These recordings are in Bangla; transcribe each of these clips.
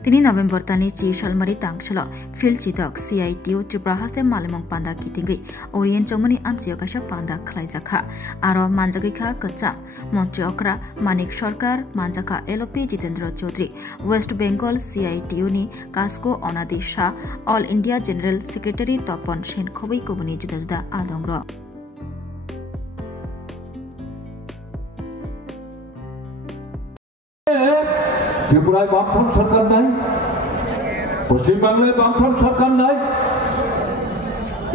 3 November tani chi shalmari tangshalo fil chidok CITU Tripura haste malimong panda kitingi Orient Chomani amchio kasha panda khlaijaka aro manjagi kha kacha Montri Okra Manik Sarkar manjaka LOP Jitendra Chaudhary West Bengal CITU ni Kasko Onadi Shah All India General Secretary Topon Sen khobei kobuni juda adongro ত্রিপুরায় বামফ্রন্ট সরকার নাই, পশ্চিমবাংলায় বামফ্রন্ট সরকার নাই।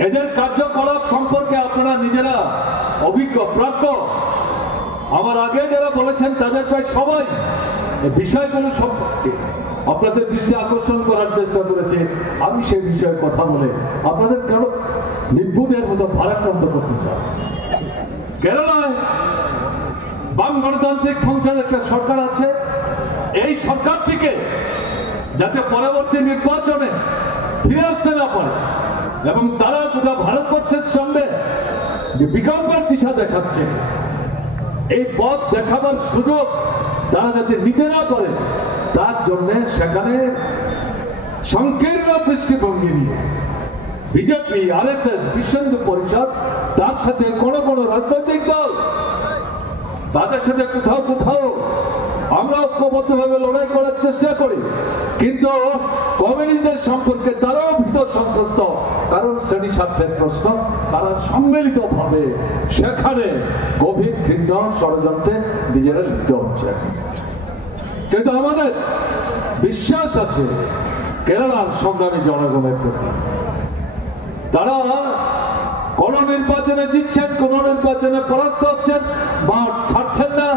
এদের কার্যকলাপ সম্পর্কে আপনারা নিজেরা অভিজ্ঞ প্রাজ্ঞ। আমার আগে যারা বলেছেন তাদের প্রায় সবাই বিষয়গুলো সম্পর্কে আপনাদের দৃষ্টি আকর্ষণ করার চেষ্টা করেছে। আমি সেই বিষয়ে কথা বলে আপনাদের কেন নির্বুধের মতো ভারাক্রান্ত করতে চাই। কেরালায় বাম গণতান্ত্রিক ফ্রন্টের একটা সরকার আছে। এই সরকারটিকে যাতে পরবর্তী নির্বাচনে ফিরে আসতে না পারে এবং তারা গোটা ভারতবর্ষের সামনে যে বিকল্পের দিশা দেখাচ্ছে এই পথ দেখাবার সুযোগ তারা যাতে নিতে না পারে তার জন্য সেখানে সংকীর্ণ দৃষ্টিভঙ্গি নিয়ে বিজেপি RSS বিশ্ব হিন্দু পরিষদ তার সাথে কোন কোন রাজনৈতিক দল তাদের সাথে কোথাও কোথাও আমরা ঐক্যবদ্ধভাবে লড়াই করার চেষ্টা করি, কিন্তু কমিউনিস্টদের সম্পর্কে তারাও ভিতর সন্ত্রস্ত, কারণ শ্রেণী স্বার্থের প্রশ্ন। তারা সম্মিলিতভাবে সেখানে গভীর ঘৃণ্য ষড়যন্ত্রে নিজেরা লিপ্ত হচ্ছে। কিন্তু আমাদের বিশ্বাস আছে কেরালার সংগ্রামী জনগণের প্রতি। তারা কোন নির্বাচনে জিতছেন, কোন নির্বাচনে পরাস্ত হচ্ছেন, মাঠ ছাড়ছেন না,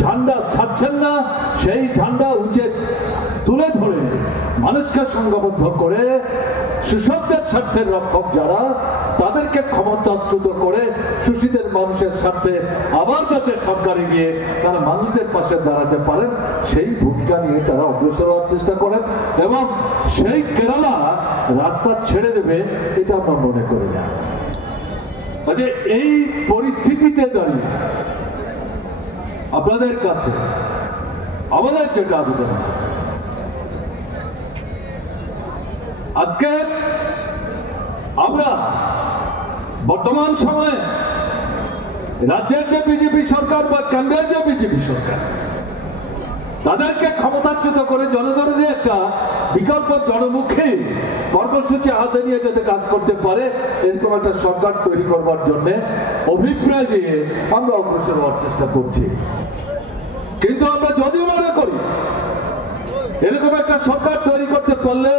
ঝান্ডা ছাড়ছেন না। সেই ঝান্ডা উঁচে তুলে ধরে মানুষকে সংঘবদ্ধ করে শোষকদের স্বার্থের রক্ষক যারা তাদেরকে ক্ষমতাচ্যুত করে শোষিতের মানুষের স্বার্থে আবার যাতে সরকারে গিয়ে তারা মানুষদের পাশে দাঁড়াতে পারেন সেই ভূমিকা নিয়ে তারা অগ্রসর হওয়ার চেষ্টা করেন এবং সেই কেরালা রাস্তা ছেড়ে দেবে এটা আমরা মনে করি না। এই পরিস্থিতিতে দাঁড়িয়ে আপনাদের কাছে আমাদের যেটা আবেদন আছে, আজকে আমরা বর্তমান সময়ে রাজ্যের যে বিজেপি সরকার বা কেন্দ্রের যে বিজেপি সরকার তাদেরকে ক্ষমতাচ্যুত করে জনগণের একটা বিকল্প জনমুখী কর্মসূচি হাতে নিয়ে যাতে কাজ করতে পারে এরকম একটা সরকার তৈরি করবার জন্য অভিপ্রায় দিয়ে আমরা অগ্রসর হওয়ার চেষ্টা করছি। কিন্তু আমরা যদি মনে করি এরকম একটা সরকার তৈরি করতে পারলে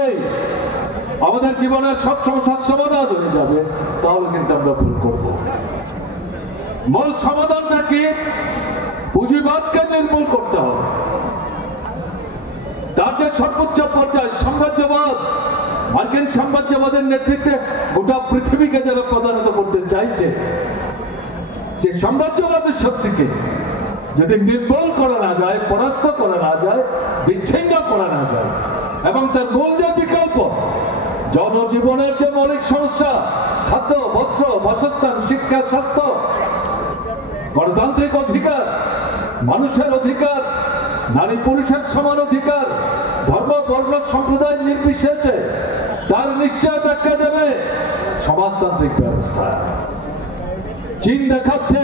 আমাদের জীবনের সব সমস্যার সমাধান হয়ে যাবে, তাহলে কিন্তু আমরা ভুল করব। মূল সমাধানটা কি? পুঁজিবাদকে নির্মূল করতে হবে। তার যে সর্বোচ্চ পর্যায়ে সাম্রাজ্যবাদ, মার্কিন সাম্রাজ্যবাদের নেতৃত্বে গোটা পৃথিবীকে যারা প্রদানিত করতে চাইছে, যে সাম্রাজ্যবাদের শক্তিকে যদি নির্মূল করা না যায়, পরাস্ত করা না যায়, বিচ্ছিন্ন করা না যায় এবং তার মূল যে বিকল্প জনজীবনের যে মৌলিক সমস্যা খাদ্য, বস্ত্র, বাসস্থান, শিক্ষা, স্বাস্থ্য, গণতান্ত্রিক অধিকার, মানুষের অধিকার, নারী পুরুষের সমান অধিকার, ধর্ম, বর্ণ, সম্প্রদায় নির্বিশেষে তার নিশ্চয় দেখা দেবে সমাজতান্ত্রিক ব্যবস্থা। চীন দেখাচ্ছে,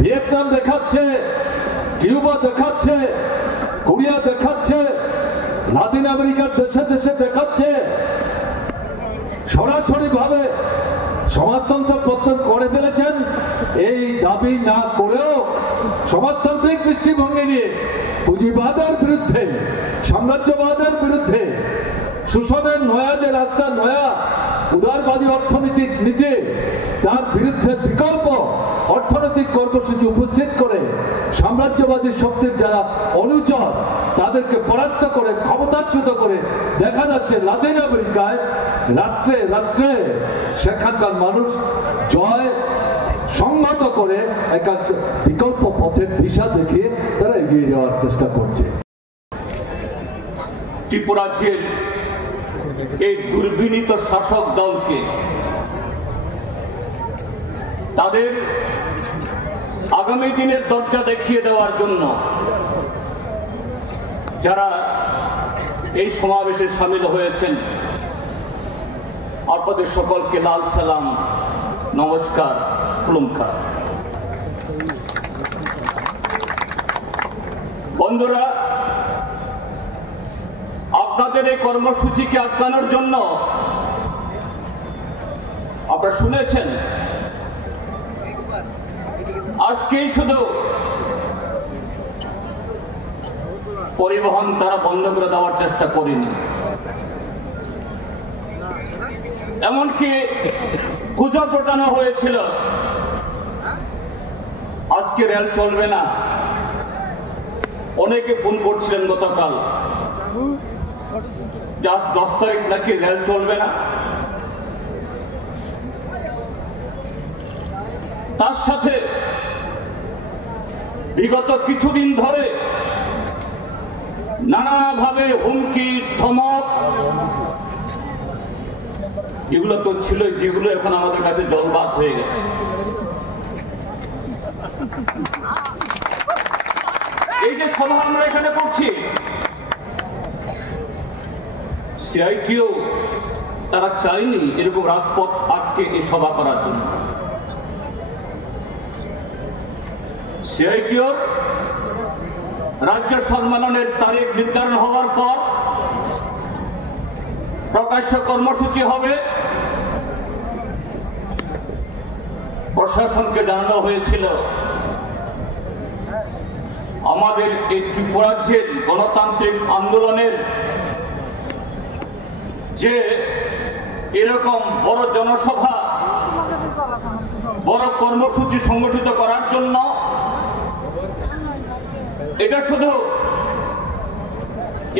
ভিয়েতনাম দেখাচ্ছে, কিউবা দেখাচ্ছে, কোরিয়া দেখাচ্ছে, লাতিন আমেরিকার দেশে দেশে দেখাচ্ছে সরাসরি ভাবে সমাজতন্ত্র প্রত্যয়ন করে ফেলেছেন। এই দাবি না করেও সমাজতান্ত্রিক দৃষ্টিভঙ্গি নিয়ে পুঁজিবাদের বিরুদ্ধে, সাম্রাজ্যবাদের বিরুদ্ধে, শোষণের নয়া যে রাস্তা, নয়া উদারবাদী অর্থনৈতিক নীতি, তার বিরুদ্ধে বিকল্প অর্থনৈতিক কর্মসূচি উপস্থিত করে সাম্রাজ্যবাদী শক্তির যারা অনুচর তাদেরকে পরাস্ত করে ক্ষমতাচ্যুত করে দেখা যাচ্ছে লাতিন আমেরিকায় রাষ্ট্রে রাষ্ট্রে সেখানকার মানুষ জয় সংহত করে একটা বিকল্প পথের দিশা দেখিয়ে তারা এগিয়ে যাওয়ার চেষ্টা করছে। ত্রিপুরাজ্যের এই দুর্বিনীত শাসক দলকে তাদের আগামী দিনের দরজা দেখিয়ে দেওয়ার জন্য যারা এই সমাবেশে সামিল হয়েছেন, আপনাদের সকলকে লাল সালাম, নমস্কার, কুলুমখার। বন্ধুরা, আপনাদের এই কর্মসূচিকে আটকানোর জন্য আপনারা শুনেছেন আজকেই শুধু পরিবহন তারা বন্ধ করে দেওয়ার চেষ্টা করেনি, এমনকি গুজব রটানো হয়েছিল আজকে রেল চলবে না। অনেকে ফোন করছিলেন গতকাল, 10 তারিখ নাকি রেল চলবে না। তার সাথে বিগত কিছুদিন ধরে নানাভাবে হুমকি, ধমক, এগুলো তো ছিল, যেগুলো এখন আমাদের কাছে জলবাদ হয়ে গেছে। এই যে সভা আমরা এখানে করছি, সিআইটিও তারা চায়নি এরকম রাজপথ আটকে এই সভা করার জন্য। সিআইটিওর রাজ্য সম্মেলনের তারিখ নির্ধারণ হওয়ার পর প্রকাশ্য কর্মসূচি হবে। প্রশাসনকে জানানো হয়েছিল আমাদের এই ত্রিপুরাজ্যের গণতান্ত্রিক আন্দোলনের যে এরকম বড় জনসভা, বড় কর্মসূচি সংগঠিত করার জন্য এটা শুধু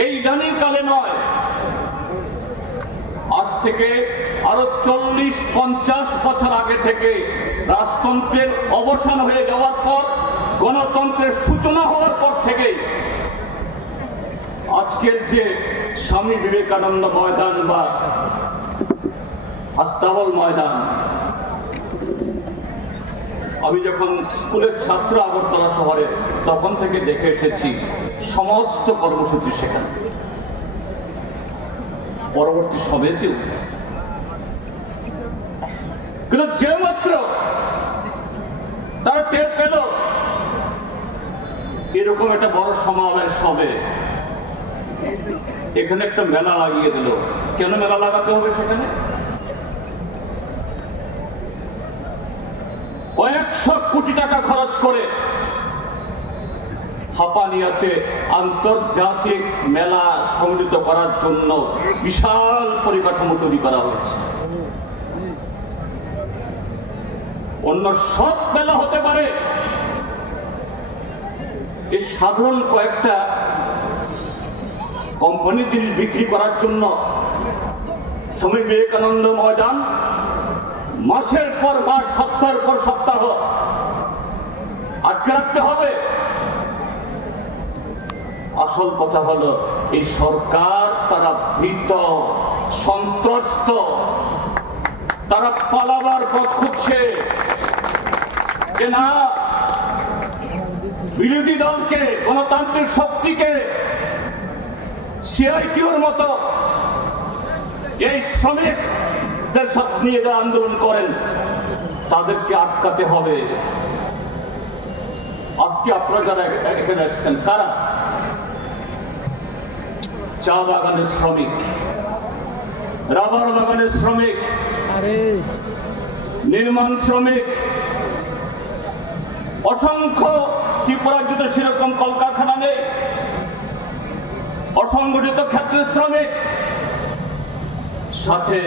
এই ইদানিং কালে নয়, আজ থেকে আরো 40-50 বছর আগে থেকে রাজতন্ত্রের অবসান হয়ে যাওয়ার পর, গণতন্ত্রের সূচনা হওয়ার পর থেকে আজকের যে স্বামী বিবেকানন্দ ময়দান বা আস্তাবল ময়দান, আমি যখন স্কুলের ছাত্র আগরতলা শহরে, তখন থেকে দেখে এসেছি সমস্ত কর্মসূচি সেখানে। পরবর্তী সবেতেও কিন্তু যে মাত্র তারা টের পেল এরকম একটা বড় সমাবেশ হবে, এখানে একটা মেলা লাগিয়ে দিল। কেন মেলা লাগাতে হবে? সেখানে কয়েকশো কোটি টাকা খরচ করে হাপানিয়াতে আন্তর্জাতিক মেলা সংগঠিত করার জন্য বিশাল পরিকাঠামো তৈরি করা হয়েছে। অন্য সব মেলা হতে পারে, এই সাধারণ কয়েকটা কোম্পানির জিনিস বিক্রি করার জন্য স্বামী বিবেকানন্দ ময়দান মাসের পর মাস, সপ্তাহের পর সপ্তাহ আটকে রাখতে হবে। আসল কথা হলো এই সরকার তারা ভীত, সন্ত্রস্ত, তারা পালাবার পথ খুঁজছে যে না, বিরোধী দলকে, গণতান্ত্রিক শক্তিকে, সিআইটিওর মতো এই শ্রমিকদের সাথে নিয়ে যারা আন্দোলন করেন তাদেরকে আটকাতে হবে। আজকে আপনারা যারা এখানে এসেছেন, তারা চা বাগানের শ্রমিক, রাবার বাগানের শ্রমিক, নির্মাণ শ্রমিক, অসংখ্য ত্রিপুরার যদি সেরকম কলকারখানা নেই, অসংগঠিত ক্ষেত্রের শ্রমিক, সাথে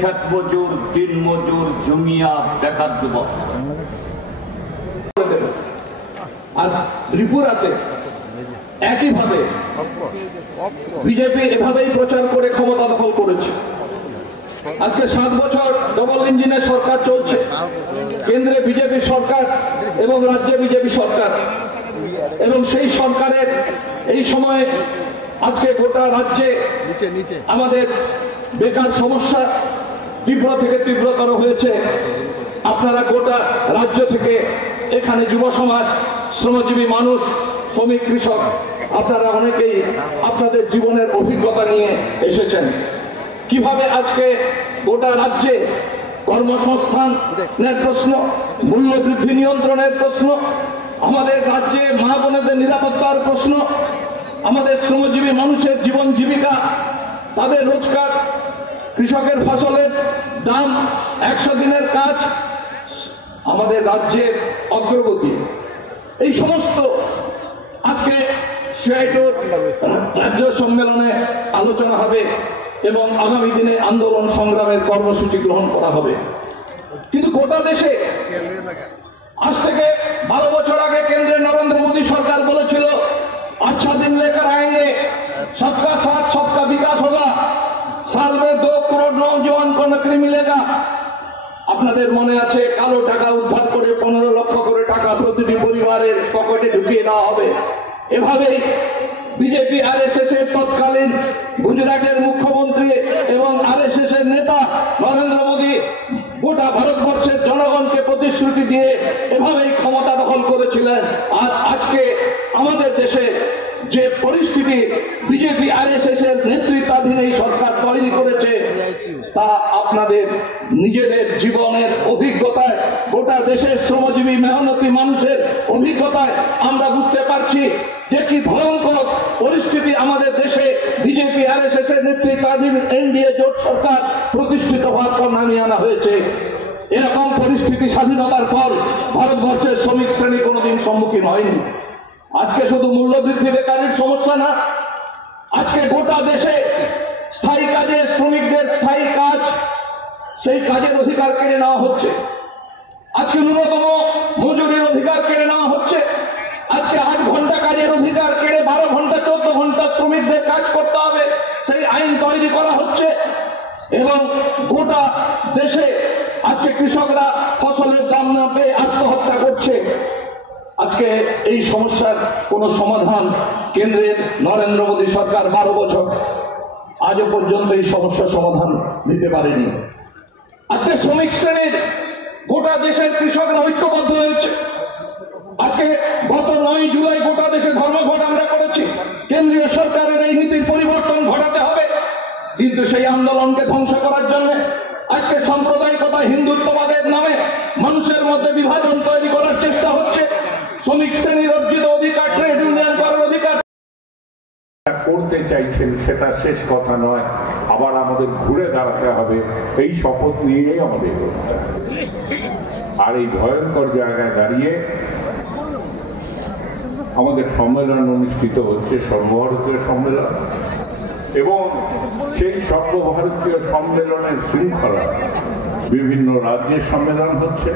ক্ষেত মজুর, দিন মজুর, জমিয়া, বেকার যুবক। আর ত্রিপুরাতে একইভাবে বিজেপি এভাবেই প্রচার করে ক্ষমতা দখল করেছে। আজকে 7 বছর ডবল ইঞ্জিনের সরকার চলছে, কেন্দ্রে বিজেপি সরকার এবং রাজ্যে বিজেপি সরকার, এবং সেই সরকারের এই সময়ে আজকে গোটা রাজ্যে আমাদের বেকার সমস্যা তীব্র থেকে তীব্রতর হয়েছে। আপনারা গোটা রাজ্য থেকে এখানে যুব সমাজ, শ্রমজীবী মানুষ, শ্রমিক, কৃষক আপনারা অনেকেই আপনাদের জীবনের অভিজ্ঞতা নিয়ে এসেছেন। কিভাবে আজকে গোটা রাজ্যে কর্মসংস্থানের প্রশ্ন, মূল্যবৃদ্ধি নিয়ন্ত্রণের প্রশ্ন, আমাদের রাজ্যে মা বোনেদের নিরাপত্তার প্রশ্ন, আমাদের শ্রমজীবী মানুষের জীবন জীবিকা, তাদের রোজগার, কৃষকের ফসলের দাম, 100 দিনের কাজ, আমাদের রাজ্যের অগ্রগতি, এই সমস্ত আজকে সিআইটিউর রাজ্য সম্মেলনে আলোচনা হবে এবং আগামী দিনে আন্দোলন সংগ্রামের কর্মসূচি গ্রহণ করা হবে। কিন্তু গোটা দেশে আজ থেকে 12 বছর আগে কেন্দ্রের নরেন্দ্র মোদী সরকার বলেছিল, अच्छा दिन लेकर आएंगे, सबका साथ सबका विकास होगा, साल में 2 करोड़ नौजवान को नौकरी मिलेगा। আপনাদের মনে আছে কালো টাকা উদ্ধার করে 15 লক্ষ করে টাকা প্রতিটি পরিবারের পকেটে ঢুকিয়ে দেওয়া হবে। এভাবেই বিজেপি আরএসএস এর তৎকালীন গুজরাটের মুখ্যমন্ত্রী এবং আরএসএস এর নেতা নরেন্দ্র মোদী গোটা ভারতবর্ষের জনগণকে প্রতিশ্রুতি দিয়ে এভাবেই ক্ষমতা দখল করেছিলেন। আর আজকে আমাদের দেশে যে পরিস্থিতি বিজেপি আরএসএস এর নেতৃত্বাধীন এই সরকার তৈরি করেছে, তা আপনাদের নিজেদের জীবনের অভিজ্ঞতায়, গোটা দেশের শ্রমজীবী মেহনতি মানুষের অভিজ্ঞতায় আমরা বুঝতে পারছি যে কি ভয়ঙ্কর পরিস্থিতি আমাদের দেশে বিজেপি আরএসএস এর নেতৃত্বাধীন এনডিএ জোট সরকার প্রতিষ্ঠিত হওয়ার পর নামিয়ে আনা হয়েছে। এরকম পরিস্থিতি স্বাধীনতার পর ভারতবর্ষের শ্রমিক শ্রেণী কোনোদিন সম্মুখীন হয়নি। আজকে শুধু মূল্যবৃদ্ধি বেকারির সমস্যা না, আজকে গোটা দেশে স্থায়ী কাজে শ্রমিকদের স্থায়ী কাজ, সেই কাজের অধিকার কেড়ে নেওয়া হচ্ছে। আজকে ন্যূনতম মজুরির অধিকার কেড়ে নেওয়া হচ্ছে। আজকে 8 ঘন্টা কাজের অধিকার কেড়ে 12 ঘন্টা 14 ঘন্টা শ্রমিকদের কাজ করতে হবে, সেই আইন তৈরি করা হচ্ছে। এবং গোটা দেশে আজকে কৃষকরা ফসলের দাম না পেয়ে আত্মহত্যা করছে। আজকে এই সমস্যার কোনো সমাধান কেন্দ্রের নরেন্দ্র মোদী সরকার 12 বছর আজও পর্যন্ত এই সমস্যার সমাধান দিতে পারেনি। আজকে শ্রমিক শ্রেণীর গোটা দেশের কৃষকরা ঐক্যবদ্ধ হয়েছে। আজকে গত 9 জুলাই গোটা দেশে ধর্মঘট আমরা করেছি। কেন্দ্রীয় সরকারের এই নীতির পরিবর্তন ঘটাতে হবে, কিন্তু সেই আন্দোলনকে ধ্বংস করার জন্য আজকে সাম্প্রদায়িকতা, হিন্দুত্ববাদের নামে মানুষের মধ্যে বিভাজন তৈরি করার চেষ্টা হচ্ছে। শ্রমিক শ্রেণীর অর্জিত অধিকার, ট্রেড ইউনিয়ন করার অধিকার করতে চাইছেন সেটা শেষ কথা নয়, আবার আমাদের ঘুরে দাঁড়াতে হবে, এই শপথ নিয়েই আমাদের করতে হবে। আর এই ভয়ঙ্কর জায়গায় দাঁড়িয়ে আমাদের সম্মেলন অনুষ্ঠিত হচ্ছে, সর্বভারতীয় সম্মেলন, এবং সেই সর্বভারতীয় সম্মেলনের শৃঙ্খলা বিভিন্ন রাজ্যের সম্মেলন হচ্ছে।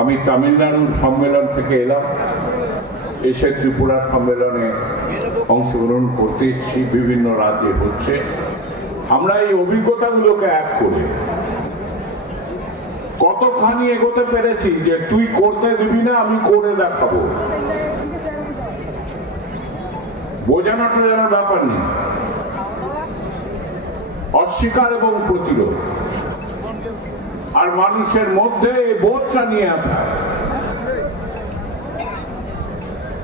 আমি তামিলনাড়ুর সম্মেলন থেকে এলাম, এসে ত্রিপুরার সম্মেলনে অংশগ্রহণ করতে এসেছি, বিভিন্ন রাজ্যে হচ্ছে। আমরা এই অভিজ্ঞতাগুলোকে এক করে কতখানি এগোতে পেরেছি যে তুই করতে দিবি না, আমি করে দেখাবো, বোঝানোটা যেন ব্যাপার নেই। অস্বীকার এবং প্রতিরোধ, আর মানুষের মধ্যে এই বোধটা নিয়ে আসা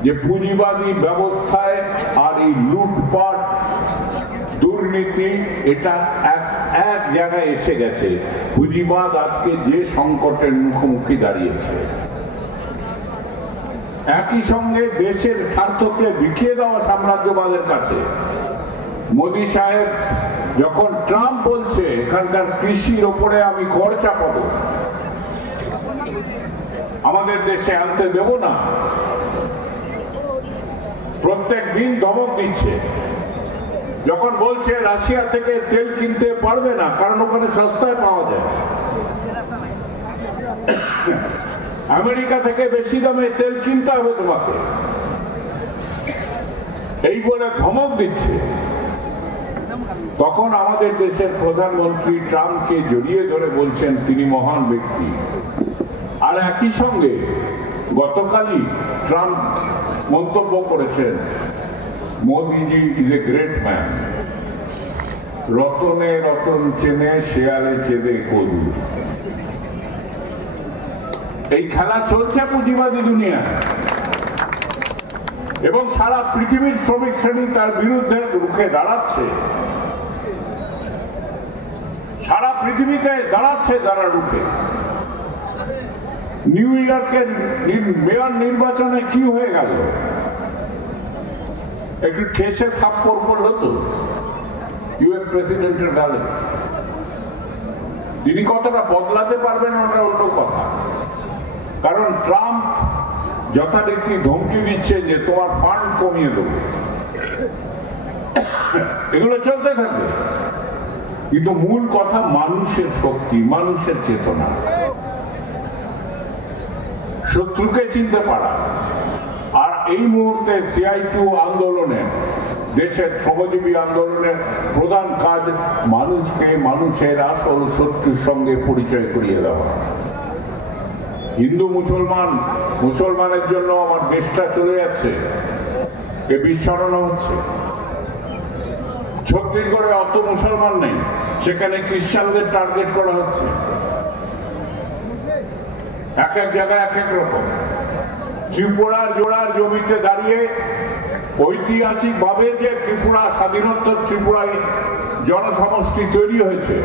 যে পুঁজিবাদী ব্যবস্থায় আর এই লুটপাট, দুর্নীতি, এটা এক জায়গায় এসে গেছে। পুঁজিবাদ আজকে যে সংকটের মুখোমুখি দাঁড়িয়েছে, একই সঙ্গে দেশের স্বার্থকে বিকিয়ে দেওয়া সাম্রাজ্যবাদের কাছে। মোদী সাহেব যখন ট্রাম্প বলছে এখানকার কৃষির ওপরে আমি কর চাপাবো, আমাদের দেশে আনতে দেব না, প্রত্যেক দিন ধমক দিচ্ছে। যখন বলছে রাশিয়া থেকে তেল কিনতে পারবে না কারণ ওখানে সস্তায় পাওয়া যায়, আমেরিকা থেকে বেশি দামে তেল কিনতে হবে তোমাকে, এই বলে ধমক দিচ্ছে, তখন আমাদের দেশের প্রধানমন্ত্রী ট্রাম্পকে জড়িয়ে ধরে বলছেন তিনি মহান ব্যক্তি। আর একই সঙ্গে গতকালই ট্রাম্প মন্তব্য করেছেন Modiji is a great man, রতনে রতন চেনে শেয়ালে চেনে কদু। এই খেলা চলছে পুঁজিবাদী দুনিয়া। এবং সারা পৃথিবীর শ্রমিক শ্রেণী তার বিরুদ্ধে রুখে দাঁড়াচ্ছে, সারা পৃথিবীতে দাঁড়াচ্ছে তারা রুখে। নিউ ইয়র্কের মেয়র নির্বাচনে কি হয়ে গেল? একটু ঠেসে থাপ্পড় পড়ল তো ইউএস প্রেসিডেন্টের গালে। তিনি কতটা বদলাতে পারবেন ওটা অন্য কথা, কারণ ট্রাম্প যথারীতি ধমকি দিচ্ছে যে তোমার ফান্ড কমিয়ে দেবো, এগুলো চলতে থাকবে। কিন্তু মূল কথা মানুষের শক্তি, মানুষের চেতনা, শত্রুকে চিনতে পারা। আর এই মুহূর্তে CI2 আন্দোলনের, দেশের শ্রমজীবী আন্দোলনের প্রধান কাজ মানুষকে মানুষের আসল শত্রুর সঙ্গে পরিচয় করিয়ে দেওয়া। হিন্দু মুসলমানের জন্য আমার দেশটা চলে যাচ্ছে, এ বিস্মরণ হচ্ছে। ছত্তিশগড়ে অত মুসলমান নেই, সেখানে খ্রিস্টানদের টার্গেট করা হচ্ছে। এক এক জায়গায় এক এক রকম। ত্রিপুরার জোড়ার জমিতে দাঁড়িয়ে ঐতিহাসিক ভাবে যে ত্রিপুরা স্বাধীনোত্তর ত্রিপুরায় জনসমষ্টি তৈরি হয়েছে,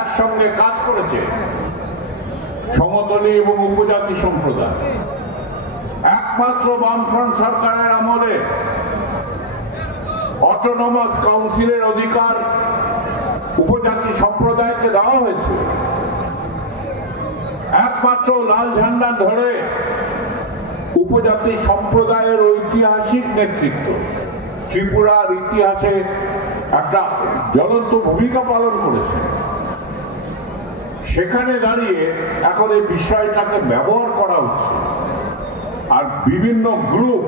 একসঙ্গে কাজ করেছে সমতলী এবং উপজাতি সম্প্রদায়। একমাত্র বামফ্রন্ট সরকারের আমলে অটোনমাস কাউন্সিলের অধিকার উপজাতি সম্প্রদায়কে দেওয়া হয়েছে। একমাত্র লাল ঝান্ডা ধরে উপজাতি সম্প্রদায়ের ঐতিহাসিক নেতৃত্ব ত্রিপুরার ইতিহাসে একটা জ্বলন্ত ভূমিকা পালন করেছে। সেখানে দাঁড়িয়ে এখন এই বিষয়টাকে ব্যবহার করা হচ্ছে। আর বিভিন্ন গ্রুপ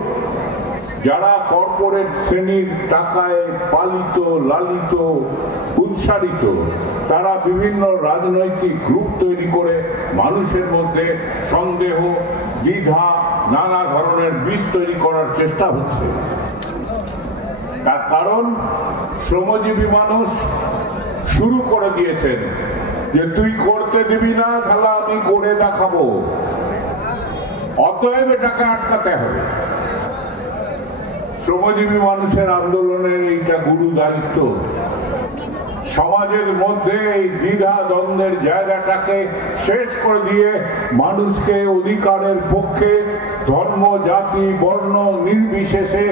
যারা কর্পোরেট শ্রেণীর টাকায় পালিত, লালিত, উৎসারিত, তারা বিভিন্ন রাজনৈতিক গ্রুপ তৈরি করে মানুষের মধ্যে সন্দেহ, দ্বিধা, নানা ধরনের বীজ তৈরি করার চেষ্টা হচ্ছে। তার কারণ শ্রমজীবী মানুষ শুরু করে দিয়েছেন যে তুই করতে দিবি না, শালা আমি করে দেখাবো, অতএব এটাকে আটকাতে হবে। শ্রমজীবী মানুষের আন্দোলনের এইটা গুরু দায়িত্ব। সমাজের মধ্যে এই দ্বিধা দ্বন্দ্বের জায়গাটাকে শেষ করে দিয়ে মানুষকে অধিকারের পক্ষে ধর্ম, জাতি, বর্ণ নির্বিশেষে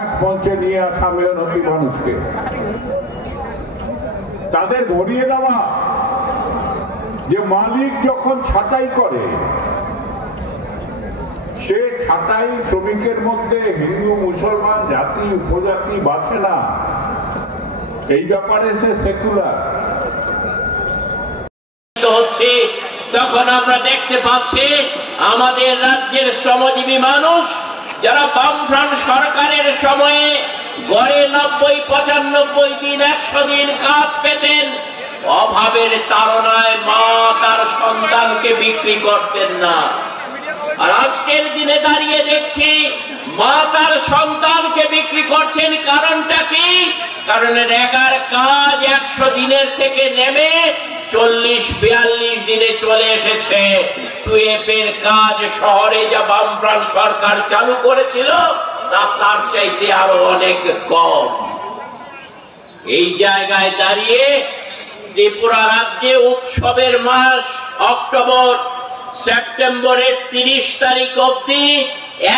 এক মঞ্চে নিয়ে আসা মেহনতি মানুষকে তাদের ধরিয়ে দেওয়া যে মালিক যখন ছাঁটাই করে, সে ছাঁটাই শ্রমিকের মধ্যে হিন্দু, মুসলমান, জাতি, উপজাতি বাছে না। এই ব্যাপারে সে সেকুলার হচ্ছে। তখন আমরা দেখতে পাচ্ছি আমাদের রাজ্যের শ্রমজীবী মানুষ যারা বামফ্রন্ট সরকারের সময়ে গড়ে 90-95 দিন, 100 দিন কাজ পেতেন, অভাবের তাড়নায় মা তার সন্তানকে বিক্রি করতেন না। আর আজকের দিনে দাঁড়িয়ে দেখছি মা তার সন্তানকে বিক্রি করছেন। কারণটা কি? কারণের একার কাজ 100 দিনের থেকে নেমে 40-42 দিনে চলে এসেছে। টুয়েপের কাজ শহরে যা বামফ্রন্ট সরকার চালু করেছিল তার চাইতে আরো অনেক কম। এই জায়গায় দাঁড়িয়ে ত্রিপুরা রাজ্যে উৎসবের মাস অক্টোবর, সেপ্টেম্বরের 30 তারিখ অবধি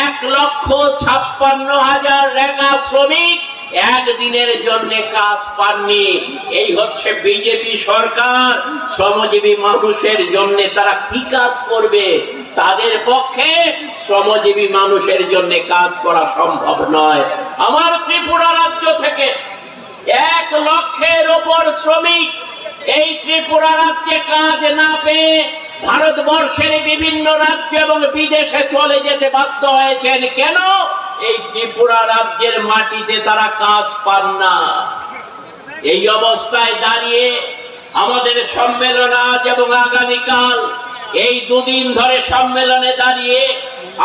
1,56,000 রেখা শ্রমিক একদিনের জন্য কাজ পাননি। এই হচ্ছে বিজেপি সরকার। শ্রমজীবী মানুষের জন্য তারা কি কাজ করবে? তাদের পক্ষে শ্রমজীবী মানুষের জন্য কাজ করা সম্ভব নয়। আমার ত্রিপুরা রাজ্য থেকে 1 লক্ষের ওপর শ্রমিক এই ত্রিপুরা রাজ্যে কাজ না পেয়ে ভারতবর্ষের বিভিন্ন রাজ্য এবং বিদেশে চলে যেতে বাধ্য হয়েছেন। কেন? এই ত্রিপুরা রাজ্যের মাটিতে তারা কাজ পান না। এই অবস্থায় দাঁড়িয়ে আমাদের সম্মেলন আজ এবং আগামীকাল, এই 2 দিন ধরে সম্মেলনে দাঁড়িয়ে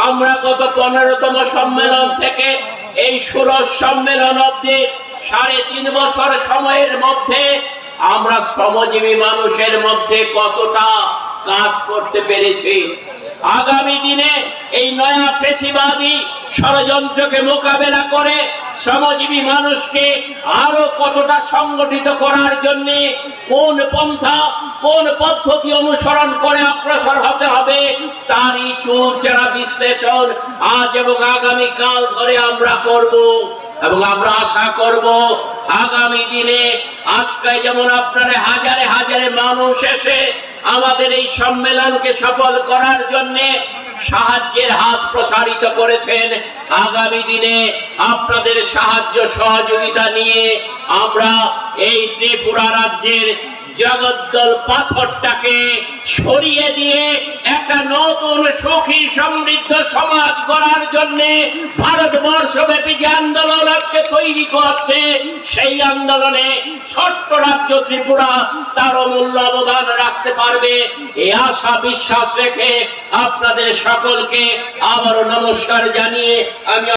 আমরা গত 15তম সম্মেলন থেকে এই ষোড়শ সম্মেলন অবধি 3.5 বছর সময়ের মধ্যে আমরা শ্রমজীবী মানুষের মধ্যে কতটা কাজ করতে পেরেছি। আগামী দিনে এই নয়া ফেসিবাদী ষড়যন্ত্রকে মোকাবেলা করে শ্রমজীবী মানুষকে আরো কতটা সংগঠিত করার জন্য কোন পন্থা কোন পদ্ধতি অনুসরণ করে অগ্রসর হতে হবে তারই চুলচেরা বিশ্লেষণ আজ এবং আগামী কাল ধরে আমরা করব এবং আমরা আশা করব আগামী দিনে আজকে যেমন আপনারা হাজারে হাজারে মানুষ এসে আমাদের এই সম্মেলনকে সফল করার জন্য সাহায্যের হাত প্রসারিত করেছেন, আগামী দিনে আপনাদের সাহায্য সহযোগিতা নিয়ে আমরা এই ত্রিপুরা রাজ্যের জগদ্দল পাথরটাকে সরিয়ে দিয়ে একটা নতুন সুখী সমৃদ্ধ সমাজ গড়ার জন্য ভারতবর্ষব্যাপী যে আন্দোলন আজকে তৈরি করছে সেই আন্দোলনে ছোট্ট রাজ্য ত্রিপুরা তার অমূল্য অবদান রাখতে পারবে এই আশা বিশ্বাস রেখে আপনাদের সকলকে আবারও নমস্কার জানিয়ে আমি